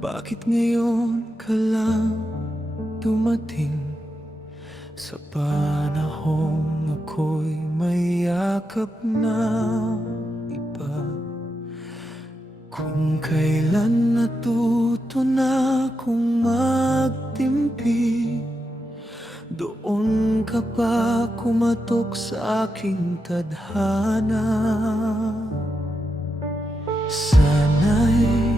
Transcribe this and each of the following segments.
Bakit ngayon ka lang dumating sa panahong ako'y may yakap na iba? Kung kailan natuto na akong magtimpi, doon ka pa kumatok sa aking tadhana. Sana'y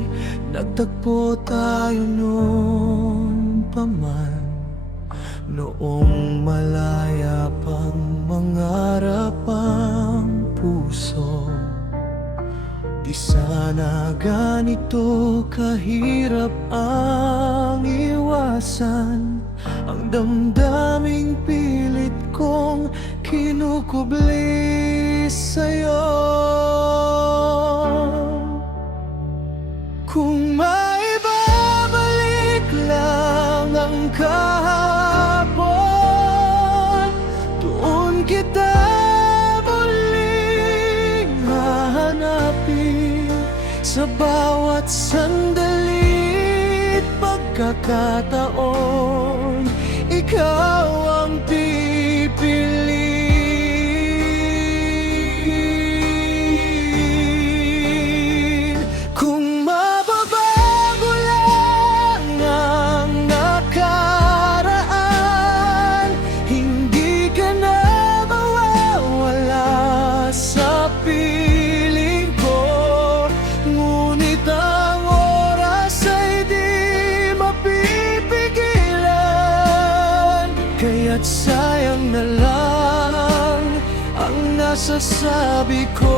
nagtagpo tayo noon pa man, noong malaya pang mangarap ang puso. Di sana ganito kahirap ang iwasan ang damdaming pilit kong kinukubli sa'yo. Kung maibabalik lang ang kahapon, doon kita muling hahanapin sa bawat sandali't pagkakataon. Ikaw ang pipiliin. Kung mababago lang ang nakaraan, hindi ka na mawawala sa piling ko. Ngunit ang oras ay di mapipigilan, kaya't sayang na lang ang nasasabi ko.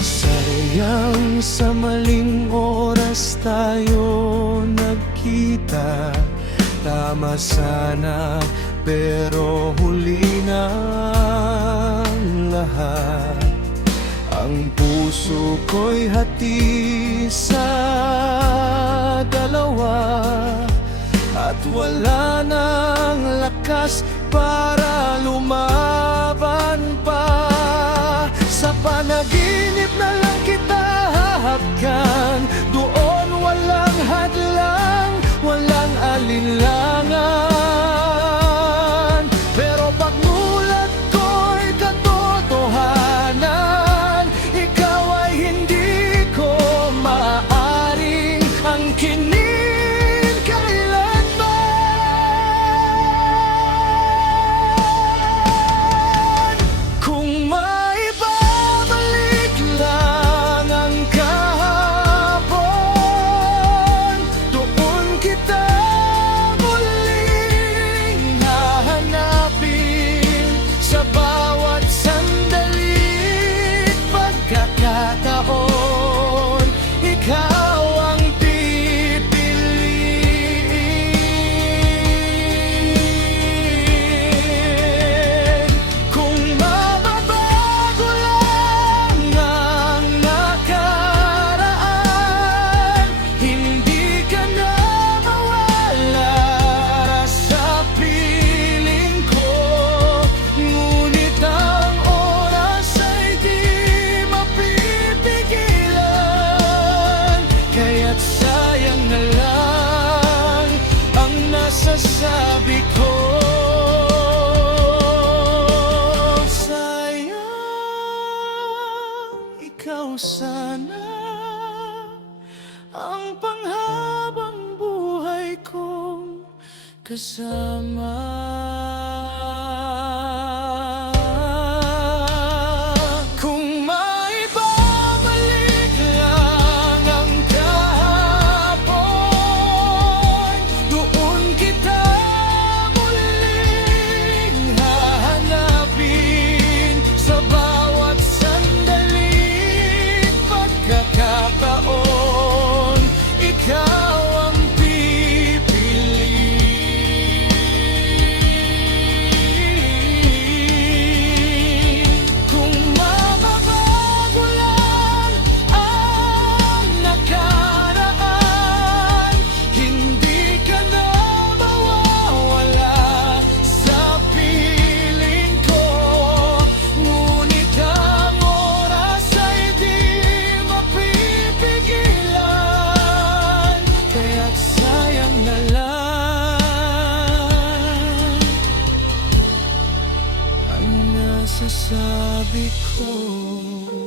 Sayang sa maling oras tayo nagkita. Tama sana pero huli na ang lahat. Ang puso ko'y hati sa dalawa, at wala nang lakas para lumaban pa. Sa panaginip na lang kita hahapkan, doon walang hadlang, walang alinlangan. Pero pagmulat ko'y katotohanan, ikaw ay hindi ko maaaring angkinin kailanman. Kung maibabalik lang ang kahapon, doon kita muling hahanapin sa bawat sandali't pagkakataon. Ikaw ang pipiliin. Kung mababago lang ang nakaraan, hindi ka na mawala sa piling ko. Ngunit ang oras ay di mapipigilan, kaya't sayang na lang ang nasasabi ko. Sayang, ikaw sana ang panghabang buhay kong kasama. Kung maibabalik lang ang kahapon, doon kita muling hahanapin sa bawat sandali't pagkakataon. Ikaw ang pipiliin. masasabi ko.